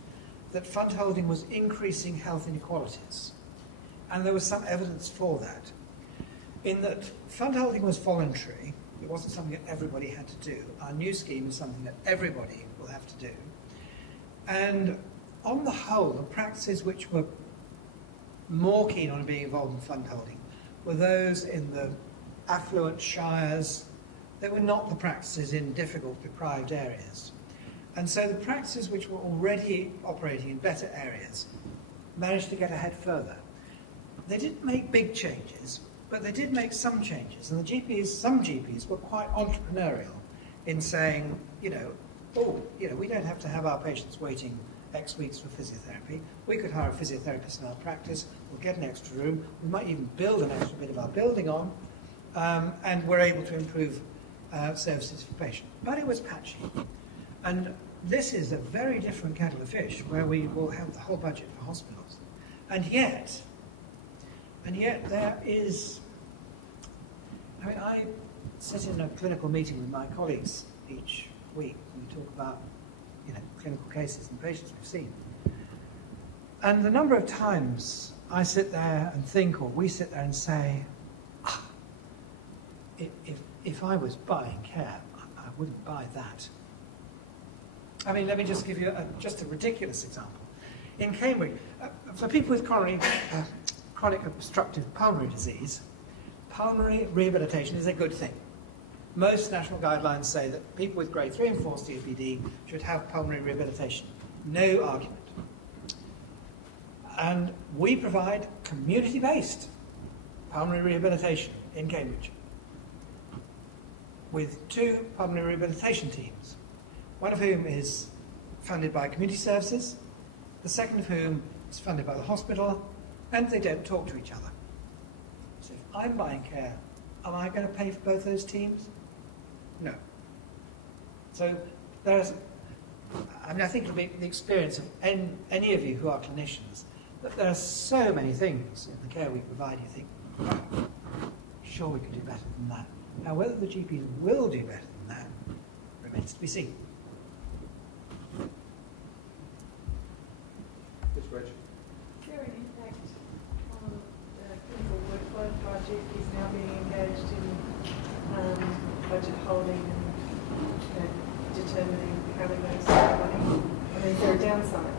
that fund holding was increasing health inequalities. And there was some evidence for that, in that fund holding was voluntary. It wasn't something that everybody had to do. Our new scheme is something that everybody will have to do. And on the whole, the practices which were more keen on being involved in fund holding were those in the affluent shires. They were not the practices in difficult, deprived areas. And so the practices which were already operating in better areas managed to get ahead further. They didn't make big changes, but they did make some changes. And some GPs were quite entrepreneurial in saying, we don't have to have our patients waiting X weeks for physiotherapy. We could hire a physiotherapist in our practice. We'll get an extra room. We might even build an extra bit of our building on. And we're able to improve services for patients. But it was patchy. And this is a very different kettle of fish, where we will have the whole budget for hospitals. And yet there is, I sit in a clinical meeting with my colleagues each week, and we talk about, clinical cases and patients we've seen. And the number of times I sit there and think, or we sit there and say, if I was buying care, I wouldn't buy that. I mean, let me just give you just a ridiculous example. In Cambridge, for people with chronic obstructive pulmonary disease, pulmonary rehabilitation is a good thing. Most national guidelines say that people with grade 3 and 4 COPD should have pulmonary rehabilitation. No argument. And we provide community-based pulmonary rehabilitation in Cambridge with 2 pulmonary rehabilitation teams, one of whom is funded by community services, the second of whom is funded by the hospital, and they don't talk to each other. So if I'm buying care, am I going to pay for both those teams? No. So there's, I think it'll be the experience of any of you who are clinicians, that there are so many things in the care we provide, you think, oh, sure we could do better than that. Now, whether the GPs will do better than that remains to be seen. Yes, Rachel. Is there an impact on the clinical workflow project is now being engaged in budget holding and determining how they're going to spend money? I mean, is there a downside?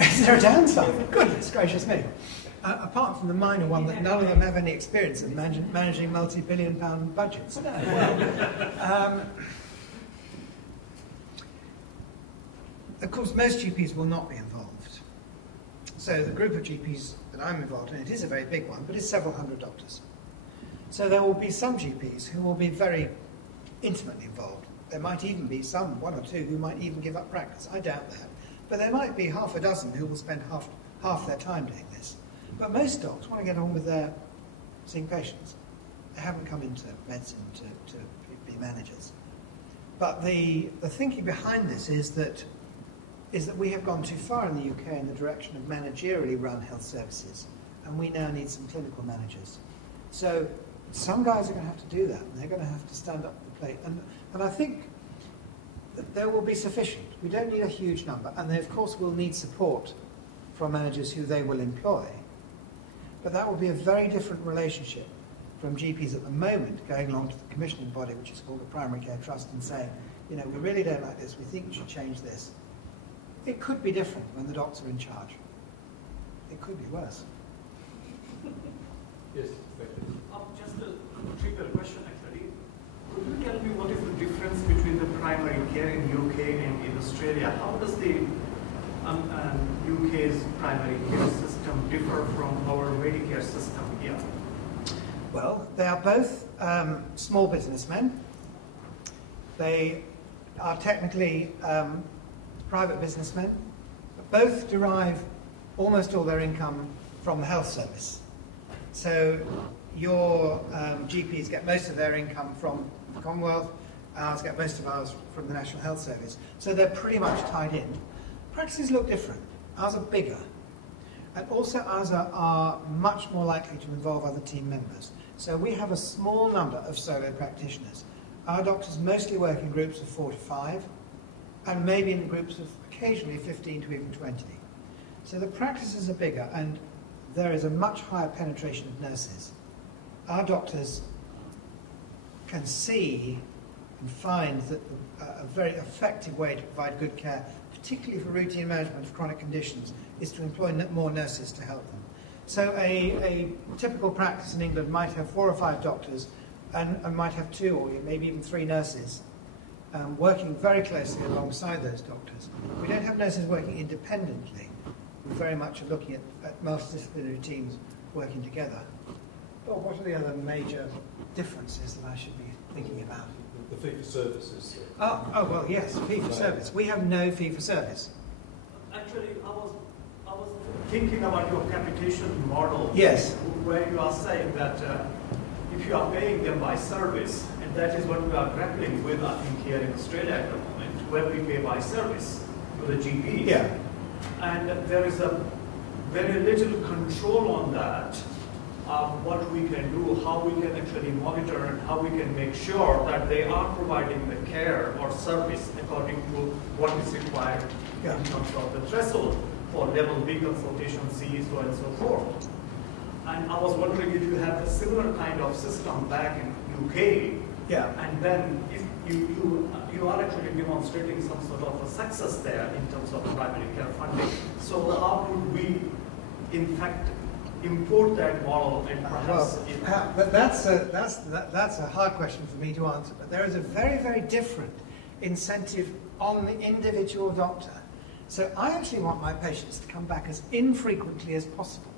Is there a downside? Goodness gracious me. Apart from the minor one that none of them have any experience of managing multi-billion-pound budgets. Of course, most GPs will not be involved. So the group of GPs that I'm involved in, it is a very big one, but it's several hundred doctors. So there will be some GPs who will be very intimately involved. There might even be some, 1 or 2, who might even give up practice. I doubt that. But there might be half a dozen who will spend half their time doing this. But most docs want to get on with their seeing patients. They haven't come into medicine to be managers. But the thinking behind this is that we have gone too far in the UK in the direction of managerially run health services, and we now need some clinical managers. So some guys are going to have to do that, and they're going to have to stand up to the plate. And I think that there will be sufficient. We don't need a huge number, and they of course will need support from managers who they will employ. But that will be a very different relationship from GPs at the moment going along to the commissioning body, which is called the Primary Care Trust, and saying, we really don't like this, we think we should change this. It could be different when the docs are in charge. It could be worse. Yes, just a trivial question actually. Could you tell me what is the difference between the primary care in UK and in Australia? How does the UK's primary care system differ from our Medicare system here? Well, they are both small businessmen. They are technically private businessmen. Both derive almost all their income from the health service. So your GPs get most of their income from the Commonwealth, ours get most of ours from the National Health Service. So they're pretty much tied in. Practices look different. Ours are bigger. And also ours are much more likely to involve other team members. So we have a small number of solo practitioners. Our doctors mostly work in groups of 4 to 5, and maybe in groups of occasionally 15 to even 20. So the practices are bigger, and there is a much higher penetration of nurses. Our doctors can see and find that a very effective way to provide good care, particularly for routine management of chronic conditions, is to employ more nurses to help them. So a typical practice in England might have 4 or 5 doctors and might have 2 or maybe even 3 nurses working very closely alongside those doctors. We don't have nurses working independently. We very much are looking at multidisciplinary teams working together. But what are the other major differences that I should be thinking about? The fee-for-service is... Oh, well, yes, fee-for-service. We have no fee-for-service. Actually, I was thinking about your capitation model. Yes. Where you are saying that if you are paying them by service, and that is what we are grappling with, I think, here in Australia at the moment, where we pay by service to the GPs. Yeah. And there is a very little control on that what we can do, how we can actually monitor, and how we can make sure that they are providing the care or service according to what is required in terms of the threshold for level B consultation, C, so and so forth. And I was wondering if you have a similar kind of system back in UK, and then if you are actually demonstrating some sort of a success there in terms of primary care funding. So how could we, in fact, import that model and perhaps... But that's a hard question for me to answer. But there is a very, very different incentive on the individual doctor. So I actually want my patients to come back as infrequently as possible.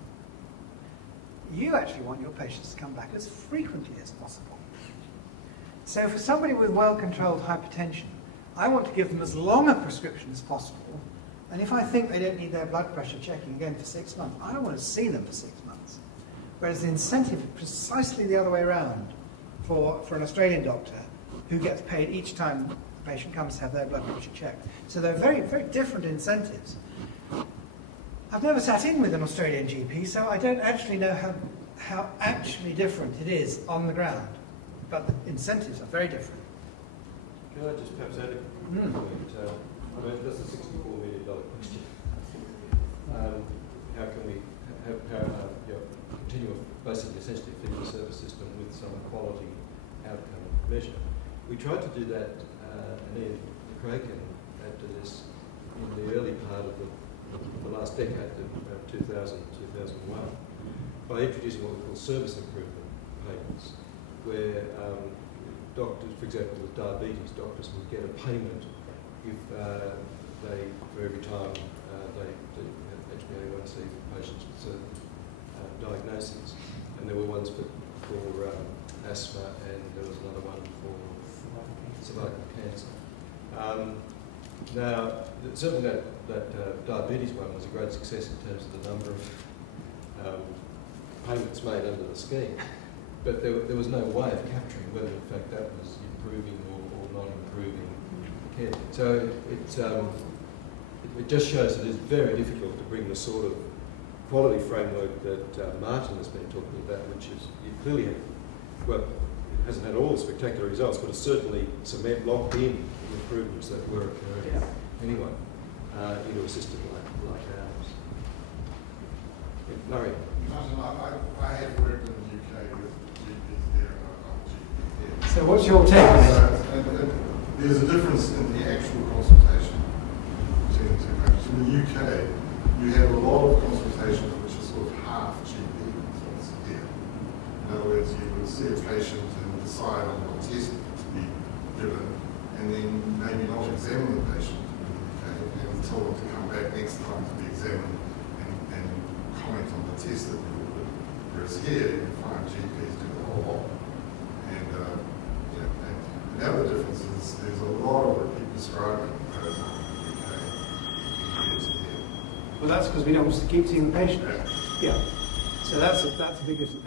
You actually want your patients to come back as frequently as possible. So for somebody with well-controlled hypertension, I want to give them as long a prescription as possible. And if I think they don't need their blood pressure checking again for 6 months, I don't want to see them for 6 months. Whereas the incentive is precisely the other way around for an Australian doctor who gets paid each time the patient comes to have their blood pressure checked. So they're very, very different incentives. I've never sat in with an Australian GP, so I don't actually know how actually different it is on the ground. But the incentives are very different. Can I just perhaps add a point? I mean, that's a $64 million question. How can we continue basically essentially a fee-for-service system with some quality outcome measure? We tried to do that, and Ian Craig added to this in the early part of the last decade, around 2000, 2001, by introducing what we call service improvement payments, where doctors, for example, with diabetes, doctors would get a payment if for every time they had HbA1c patients with certain diagnoses. And there were ones for asthma, and there was another one for cervical cancer. Now, certainly that diabetes one was a great success in terms of the number of payments made under the scheme. But there was no way of capturing whether, in fact, that was improving or not improving care. So it just shows that it's very difficult to bring the sort of quality framework that Martin has been talking about, which is you clearly have, well, it hasn't had all the spectacular results, but it's certainly locked in the improvements that were occurring anyway into a system like ours. Murray. Martin, I have worked in the UK with GPs there and I'm GP there. So what's your take on it? There's a difference in the actual consultation between the two countries. In the UK, you have a lot of consultations which are sort of half GP consults here. In other words, you would see a patient and decide on what test to be given, and then maybe not examine the patient in the UK and tell them to come back next time to be examined and comment on the test that they ordered. Whereas here, you can find GPs do the whole lot. And the other difference is there's a lot of repeat prescribing going on in the UK compared to here. Well, that's because we don't want to keep seeing the patient. Yeah. So that's a big issue.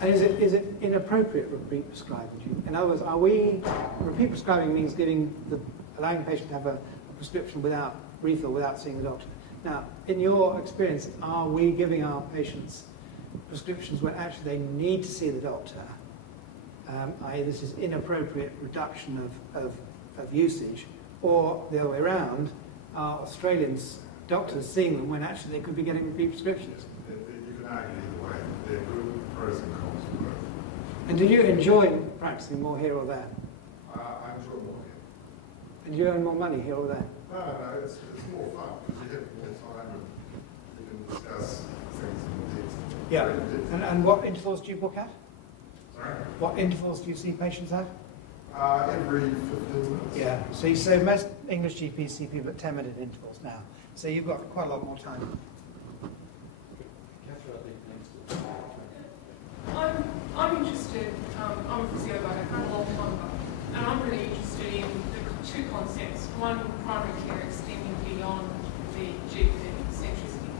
And is it inappropriate repeat prescribing? In other words, repeat prescribing means allowing the patient to have a prescription without refill, without seeing the doctor. Now, in your experience, are we giving our patients prescriptions when actually they need to see the doctor? I.e. this is inappropriate reduction of usage, or the other way around, are Australians doctors seeing them when actually they could be getting repeat prescriptions? You can argue either way. There are good pros and cons to both. And do you enjoy practicing more here or there? I enjoy more here. And do you earn more money here or there? No, it's more fun because you have more time and you can discuss things in depth. Yeah. And what intervals do you book at? Sorry? What intervals do you see patients at? Every 15 minutes. Yeah. So most English GPs see people at 10-minute intervals now. So you've got quite a lot more time. I'm interested, I'm a physio by background, a long time ago, and I'm really interested in the two concepts. One, primary care extending beyond the GP centricity,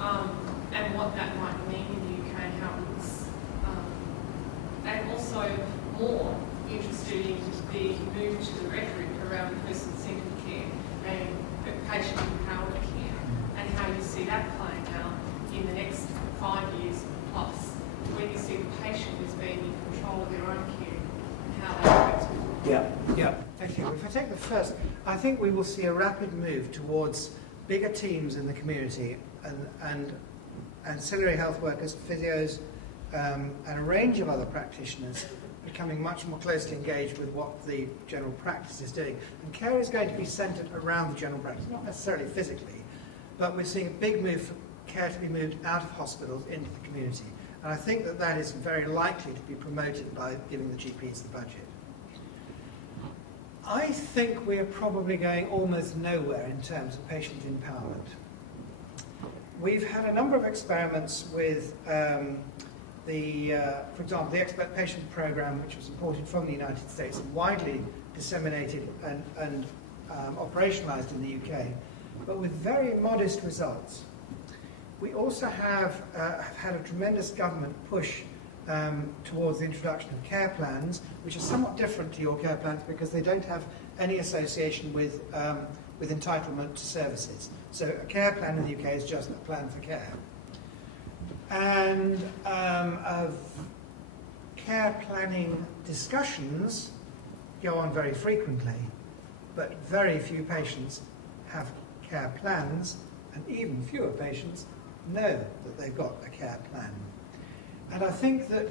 and what that might mean in the UK and how it looks. And also more interested in the move to the rhetoric around person-centred care and patient-empowered care, and how you see that playing out in the next 5 years control of their own care and how they affect it. Yeah. Okay, if I take the first, I think we will see a rapid move towards bigger teams in the community and ancillary health workers, physios, and a range of other practitioners becoming much more closely engaged with what the general practice is doing. And care is going to be centred around the general practice, not necessarily physically, but we're seeing a big move for care to be moved out of hospitals into the community. And I think that that is very likely to be promoted by giving the GPs the budget. I think we're probably going almost nowhere in terms of patient empowerment. We've had a number of experiments with for example, the Expert Patient Program, which was imported from the United States and widely disseminated and operationalized in the UK, but with very modest results. We also have had a tremendous government push towards the introduction of care plans, which are somewhat different to your care plans because they don't have any association with entitlement to services. So a care plan in the UK is just a plan for care. And of care planning discussions go on very frequently, but very few patients have care plans, and even fewer patients know that they've got a care plan. And I think that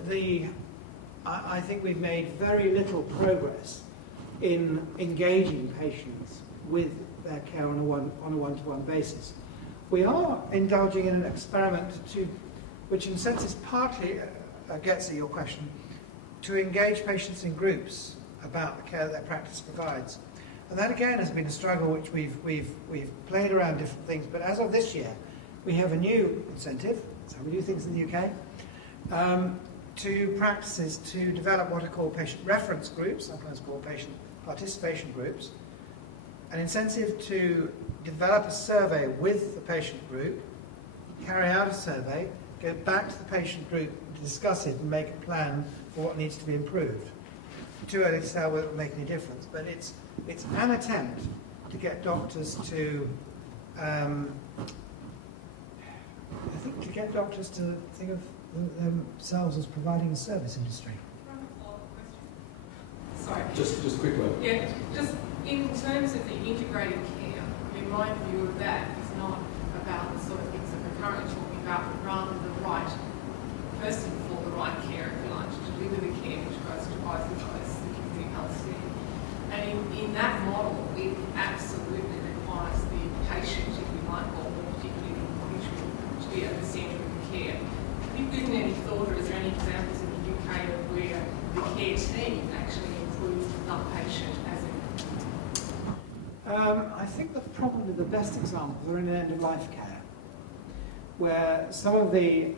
I think we've made very little progress in engaging patients with their care on a one-to-one basis. We are indulging in an experiment which in a sense is partly gets at your question, to engage patients in groups about the care that their practice provides. And that again has been a struggle which we've played around different things, but as of this year we have a new incentive, that's how we do things in the UK, to practices to develop what are called patient reference groups, sometimes called patient participation groups, an incentive to develop a survey with the patient group, carry out a survey, go back to the patient group to discuss it and make a plan for what needs to be improved. Too early to tell whether it will make any difference, but it's an attempt to get doctors to think of themselves as providing a service industry. Sorry. Just quickly. Yeah, just in terms of the integrated care, my view of that is not about the sort of things that we're currently talking about, but rather the right person for the right care, if you like, to deliver the care which goes to both of those, the community health setting. And in that model, it absolutely requires the patient, if you like, or more particularly the individual, to be at the centre of the care. Have you given any thought, or is there any examples in the UK of where the care team actually includes the patient as a I think that probably the best examples are in end-of-life care, where some of the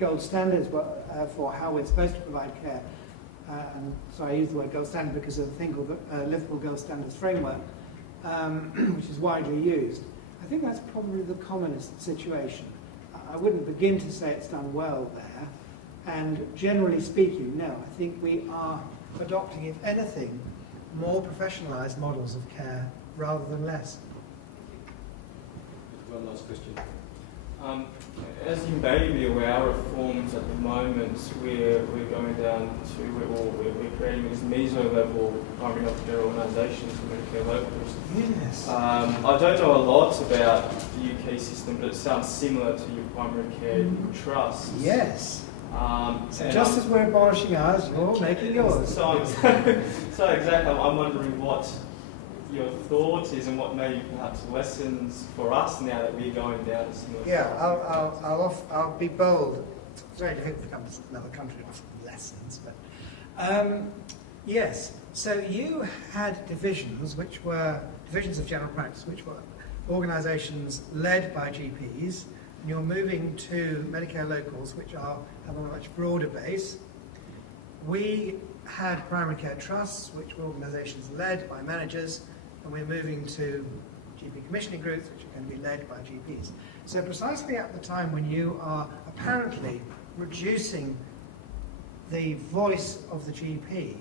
gold standards for how we're supposed to provide care, and so I use the word gold standard because of the thing called the Liverpool Gold Standards Framework, which is widely used. I think that's probably the commonest situation. I wouldn't begin to say it's done well there, and generally speaking, no, I think we are adopting, if anything, more professionalised models of care rather than less. One last question. As you may be aware, our reforms at the moment, we're going down to, we're creating these meso-level primary health care organisations for Medicare locals. Yes. I don't know a lot about the UK system, but it sounds similar to your primary care trusts. Yes. So just as we're abolishing ours, you're making yours. So exactly, I'm wondering what your thought is and what maybe perhaps lessons for us now that we're going down a similar path. I'll be bold. It's very difficult to come to another country and offer lessons, but yes. So you had divisions, which were divisions of general practice, which were organisations led by GPs. And you're moving to Medicare locals, which have a much broader base. We had primary care trusts, which were organisations led by managers, and we're moving to GP commissioning groups, which are going to be led by GPs. So precisely at the time when you are apparently reducing the voice of the GP,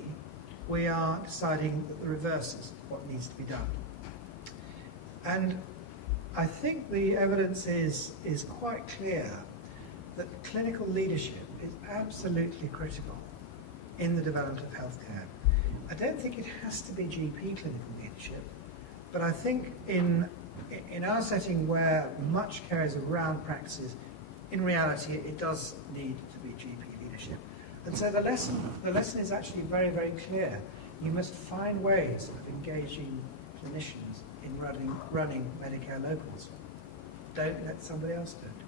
we are deciding that the reverse is what needs to be done. And I think the evidence is quite clear that clinical leadership is absolutely critical in the development of healthcare. I don't think it has to be GP clinical leadership, but I think in our setting where much care is around practices, in reality it does need to be GP leadership. And so the lesson is actually very, very clear. You must find ways of engaging clinicians in running Medicare locals. Don't let somebody else do it.